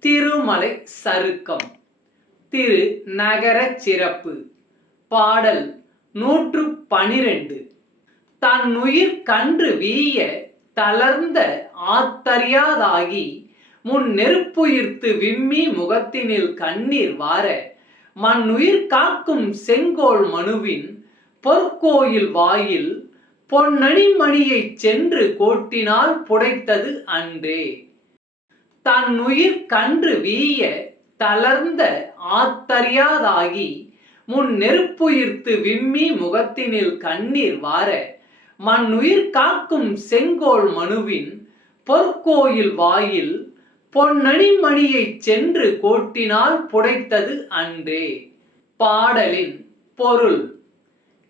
திருமலை சருக்கம். திரு நகர சிறப்பு. பாடல் நூற்று பனிரெண்டு. தன்னுயிர் கன்று வீய தளர்ந்த ஆத்தறியாதாகி முன் நெருப்புயிர்த்து விம்மி முகத்தினில் கண்ணீர் வார மண்ணுயிர் காக்கும் செங்கோல் மனுவின் பொற்கோயில் வாயில் பொன்னணிமணியைச் சென்று கோட்டினால் புடைத்தது அன்றே. தன்னுயிர் கன்று வீய தளர்ந்த ஆத்தறியாதாகி முன் நெருப்புயிர்த்து விம்மி முகத்தினில் கண்ணீர் வார மண்ணுயிர் காக்கும் செங்கோல் மனுவின் பொற்கோயில் வாயில் பொன்னணிமணியைச் சென்று கோட்டினால் புடைத்தது அன்றே. பாடலின் பொருள்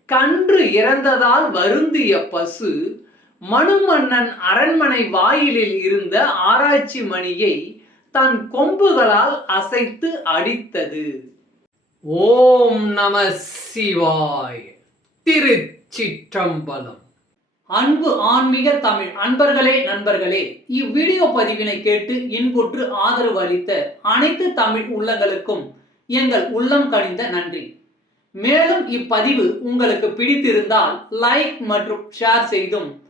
கன்று இறந்ததால் வருந்திய பசு மனுமன்னன் அரண்மனை வாயிலில் இருந்த ஆராய்ச்சி மணியை தன் கொம்புகளால் அசைத்து அடித்தது. ஓம் நம சிவாய். திருச்சிற்றம்பலம். அன்பு ஆன்மீக தமிழ் அன்பர்களே நண்பர்களே இவ்வீடியோ பதிவினை கேட்டு இன்புற்று ஆதரவு அளித்த அனைத்து தமிழ் உள்ளங்களுக்கும் எங்கள் உள்ளம் கனிந்த நன்றி. மேலும் இப்பதிவு உங்களுக்கு பிடித்திருந்தால் லைக் மற்றும் ஷேர் செய்தும்